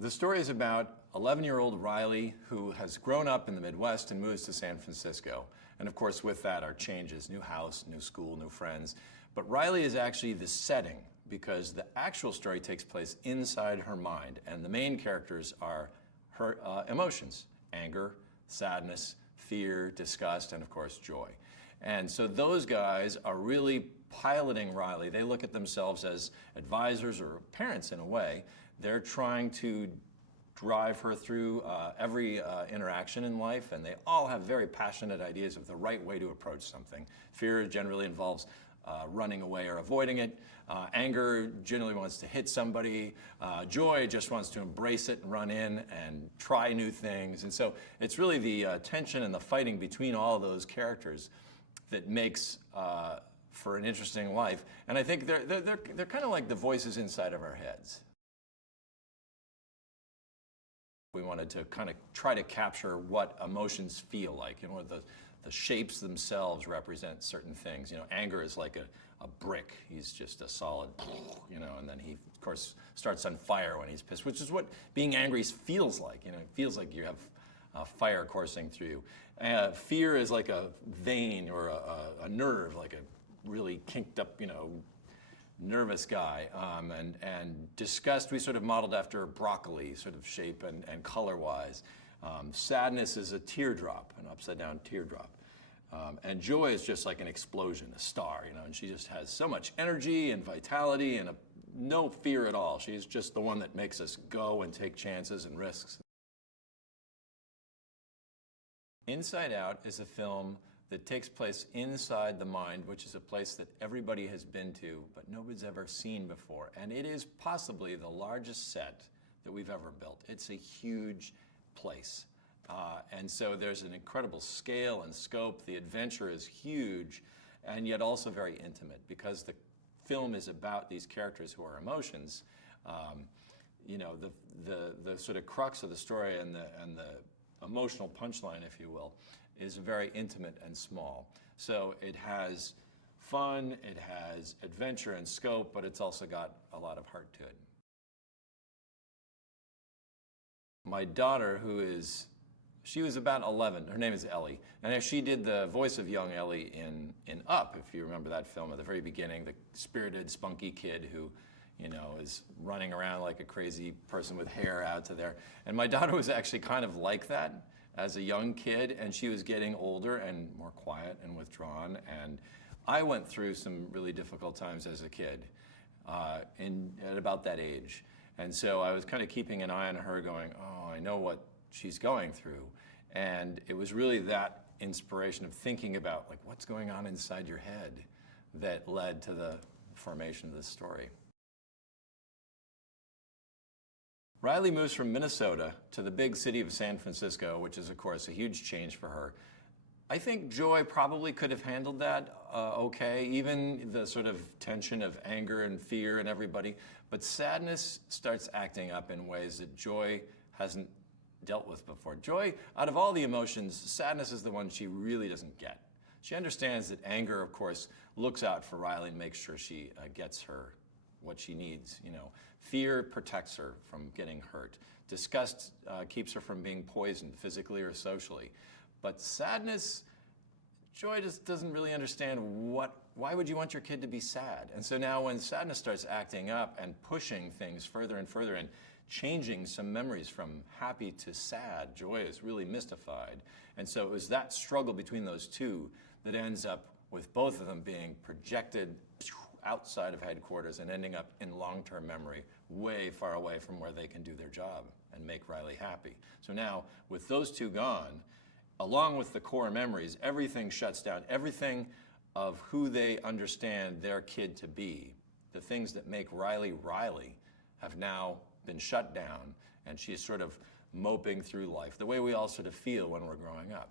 The story is about 11-year-old Riley, who has grown up in the Midwest and moves to San Francisco. And of course, with that are changes, new house, new school, new friends. But Riley is actually the setting, because the actual story takes place inside her mind. And the main characters are her emotions: anger, sadness, fear, disgust, and of course, joy. And so those guys are really piloting Riley. They look at themselves as advisors or parents in a way. They're trying to drive her through every interaction in life, and they all have very passionate ideas of the right way to approach something. Fear generally involves running away or avoiding it. Anger generally wants to hit somebody. Joy just wants to embrace it and run in and try new things. And so it's really the tension and the fighting between all of those characters that makes for an interesting life. And I think they're kind of like the voices inside of our heads. We wanted to kind of try to capture what emotions feel like. You know, the shapes themselves represent certain things. You know, anger is like a brick. He's just a solid, you know, and then he, of course, starts on fire when he's pissed, which is what being angry feels like. You know, it feels like you have fire coursing through you. Fear is like a vein or a nerve, like a really kinked up, you know, nervous guy. And disgust we sort of modeled after broccoli sort of shape and color-wise. Sadness is a teardrop, an upside-down teardrop. And joy is just like an explosion, a star, you know, and she just has so much energy and vitality and no fear at all. She's just the one that makes us go and take chances and risks. Inside Out is a film that takes place inside the mind, which is a place that everybody has been to, but nobody's ever seen before. And it is possibly the largest set that we've ever built. It's a huge place. And so there's an incredible scale and scope. The adventure is huge, and yet also very intimate, because the film is about these characters who are emotions. You know, the sort of crux of the story and the emotional punchline, if you will, is very intimate and small. So it has fun, it has adventure and scope, but it's also got a lot of heart to it. My daughter, she was about 11, her name is Ellie, and she did the voice of young Ellie in Up, if you remember that film at the very beginning, the spirited, spunky kid who, you know, is running around like a crazy person with hair out to there. And my daughter was actually kind of like that as a young kid, and she was getting older and more quiet and withdrawn. And I went through some really difficult times as a kid at about that age. And so I was kind of keeping an eye on her going, oh, I know what she's going through. And it was really that inspiration of thinking about like what's going on inside your head that led to the formation of this story. Riley moves from Minnesota to the big city of San Francisco, which is, of course, a huge change for her. I think Joy probably could have handled that okay, even the sort of tension of anger and fear and everybody. But sadness starts acting up in ways that Joy hasn't dealt with before. Joy, out of all the emotions, sadness is the one she really doesn't get. She understands that anger, of course, looks out for Riley and makes sure she gets her what she needs, you know. Fear protects her from getting hurt. Disgust keeps her from being poisoned physically or socially. But sadness, Joy just doesn't really understand why would you want your kid to be sad? And so now when sadness starts acting up and pushing things further and further and changing some memories from happy to sad, Joy is really mystified. And so it was that struggle between those two that ends up with both of them being projected outside of headquarters and ending up in long-term memory, way far away from where they can do their job and make Riley happy. So now, with those two gone, along with the core memories, everything shuts down. Everything of who they understand their kid to be, the things that make Riley Riley, have now been shut down, and she is sort of moping through life, the way we all sort of feel when we're growing up.